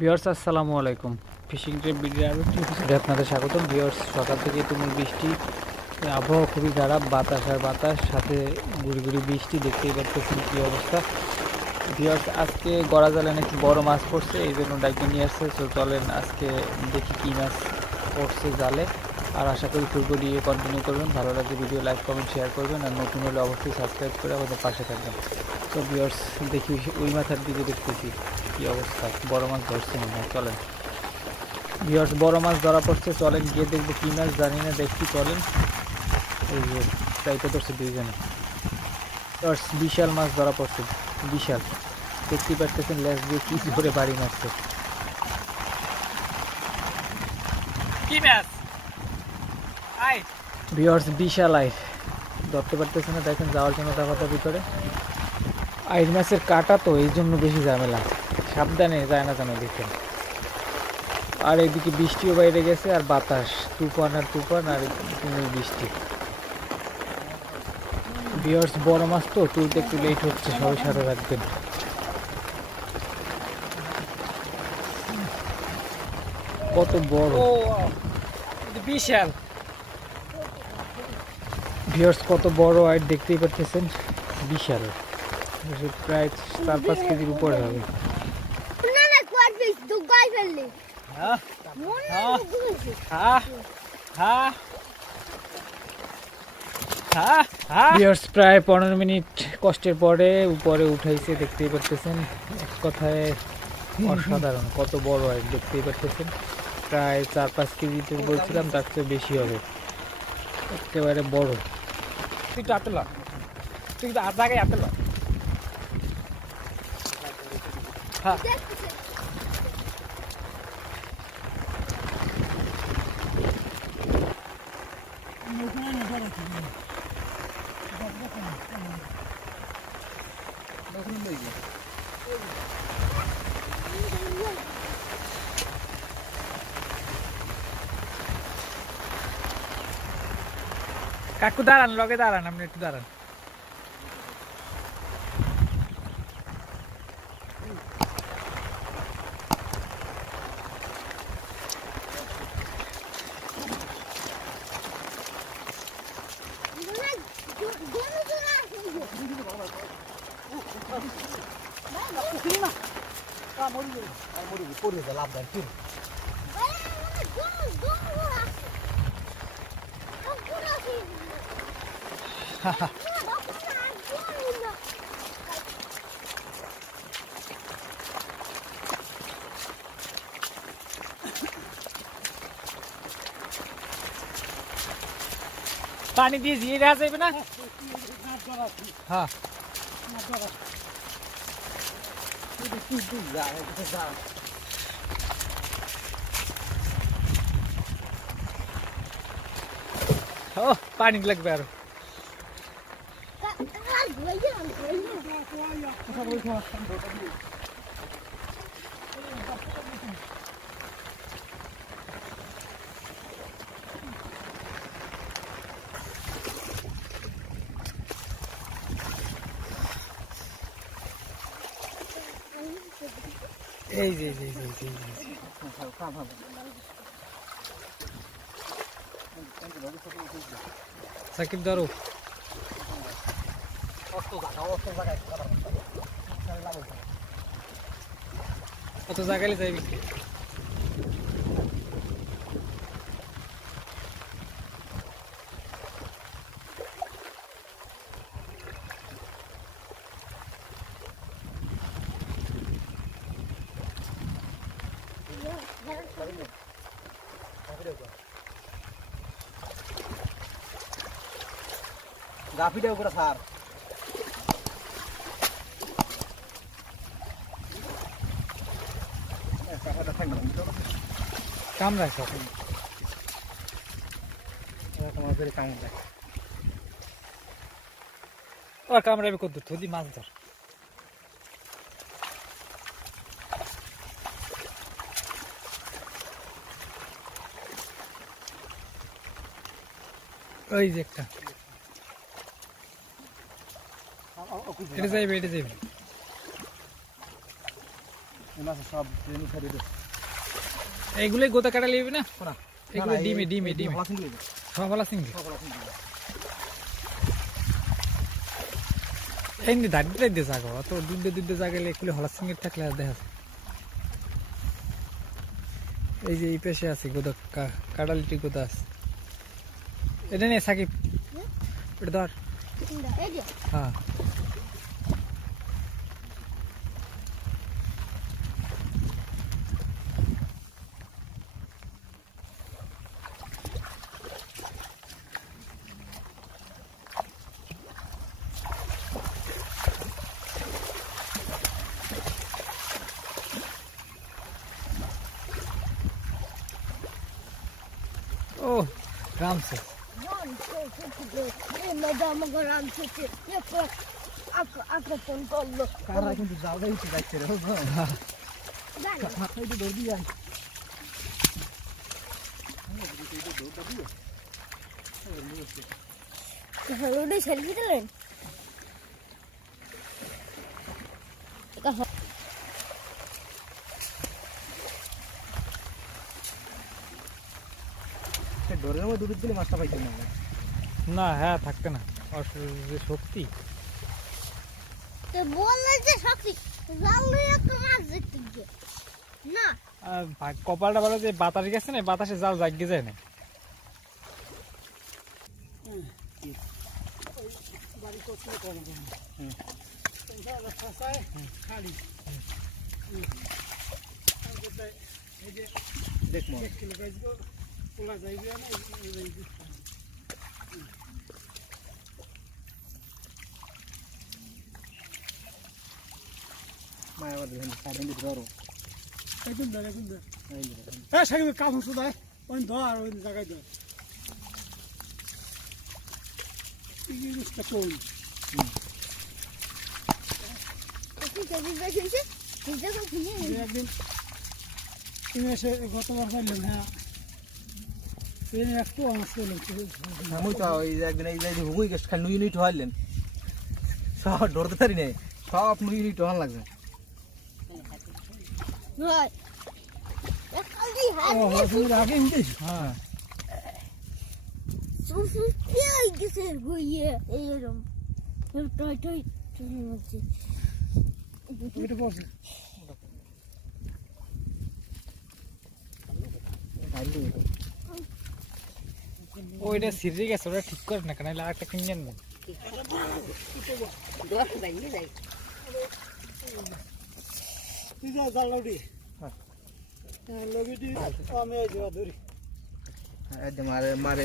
Viewers আসসালামু আলাইকুম। Fishing trip ভিডিওর আরও একটি এপিসোডে আপনাদের স্বাগতম। ভিউয়ার্স সকাল থেকে তুমুল বৃষ্টি, আবহাওয়া খুবই খারাপ, বাতাস আর বাতাস, সাথে গুড়ি গুড়ি বৃষ্টি, দেখতেই পাচ্ছেন কী অবস্থা। ভিউয়ার্স আজকে গড়া জালে নাকি বড় মাছ পড়ছে, এই জন্য ডাইকে নিয়ে আসছে। তো চলেন আজকে দেখি কী মাছ পড়ছে জালে, আর আশা করি ফুল দিয়ে কন্টিনিউ করবেন। ভালো লাগলে ভিডিও লাইক কমেন্ট শেয়ার করবেন, আর নতুন হলে অবশ্যই সাবস্ক্রাইব করে আমাদের পাশে থাকবেন। তো ভিউয়ার্স দেখি ওই মাথার দিকে দেখতেছি কী অবস্থা, বড় মাছ ধরছে মনে হয়। চলেন ভিউয়ার্স, বড় মাছ ধরা পড়ছে, চলেন গিয়ে দেখবো কী মাছ জানি না, দেখি চলেন। এই যে চাইতে ধরছে দুইজনে। ভিউয়ার্স বিশাল মাছ ধরা পড়ছে, বিশাল, দেখতেই পারতেছেন লেজ দিয়ে কি ধরে বাড়ি মারছে। কি মাছ? আই ভিউয়ার্স বিশাল আইর, ধরতে পারতেছে না, দেখেন যাওয়ার জন্য দাবাটা ভিতরে। আইর মাছের কাটা তো এই জন্য বেশি ঝামেলা, সাবধানে যায় না যেন দেখেন। আর এইদিকে বৃষ্টিও বাইরে গেছে, আর বাতাস, তুফান আর তুফান, আর তুমুল বৃষ্টি। ভিউয়ার্স বড় মাছ তো তুলতে একটু লেট হচ্ছে, সবাই সাথে রাখবেন। কত বড় ও বিশাল। ভিউয়ার্স, কত বড় আইট দেখতেই পাচ্ছেন, বিশাল, প্রায় 4-5 কেজির উপরে হবে। হ্যাঁ হ্যাঁ হ্যাঁ হ্যাঁ হ্যাঁ। ভিউয়ার্স প্রায় 15 মিনিট কষ্টের পরে উপরে উঠাইছে, দেখতেই পাচ্ছেন। এক কথায় অসাধারণ, কত বড় আইট দেখতেই পাচ্ছেন। প্রায় 4-5 কেজি তো বলছিলাম, তার চেয়ে বেশি হবে, একেবারে বড়। তুই তো আতলা, তুই তো আজাগে আতলা। হ্যাঁ কাকু দাঁড়ান, লগে দাঁড়ান, আপনি একটু দাঁড়ান। পানি দিয়ে জিয়ে রাখা যাবে না? হ্যাঁ ও পানি লাগবে আরো। এই যে সাকিব ধরো। কত জায়গায় যাইবি? গাফিটাও করে স্যার কামড়ায় সব তোমাদের কামড়ায়। ওর কামড়াবে কত ধরি মাছ ধর। ওই যে একটা, এটা যাইবে, এটা যাইবে। এই মাছ সব ট্রেনিং খাইয়ে দিও এইগুলোই গোতা কাটা লিবি না কোনা এগুলো ডিমে ডিমে ডিমে হলা সিঙ্গি সব ভালো চিংড়ি সব হলা সিঙ্গি এমনি দাঁড়িয়ে দিয়ে জাগো অত দুধে জাগালে এগুলো হলা চিংড়ি থাকলে আর দেখা যায়। এই যে এই পেশে আছে গোদা কাটালিটি গোদা আছে এটা নিয়ে সাকিব এটা ধর হ্যাঁ ও রামসে আকর্ষণ করলো কারা কিন্তু জালটা ইচ্ছে যাচ্ছে রে বুঝছো মাথায় তো দৌড় দিয়ে হলুদে সেলফি দিলেন ডরের মধ্যে দুধ দিলে মাছটা পাইছে না না হ্যাঁ থাকতে না যে শক্তি বললে যে শক্তি জালে একটা মাছ দেখতে গিয়ে না আর কপালটা ভালো যে বাতাস গেছে না বাতাসে জাল জাগিয়ে যায় না দেখমো মায়াবাদ সাইড দিয়ে ধরো একদম ধর একদম ধর এই যে হ্যাঁ সাকিব কাম হচ্ছে ভাই ওই ধর ওই জায়গায় ধর এই জিনিসটা কোন ঠিক আছে দেখেছি এটা তো কিনে একদিন তুমি এসে গতবার পাইলাম হ্যাঁ তুমি একটু আমার ছিলাম আমি তো ওই একদিন এই যে হুগুই গেছ খালি নুই নুই ঠহাইলেন সব ডরতে পারি নাই সব নুই নুই ঠহান লাগছে ভাই খালি হাত তুমি আগে নিতেছ হ্যাঁ সুসুতি আই গেছে হইয়ে এইরকম টয় টয় চলে যাচ্ছে এটা বসে ওইটা সিরে গেছে ওটা ঠিক করে না কেন আর একটা কিনে আনবেন তুই যা জাল লউডি হ্যাঁ লগিটি আমি এই যাওয়া ধরি মারে মারে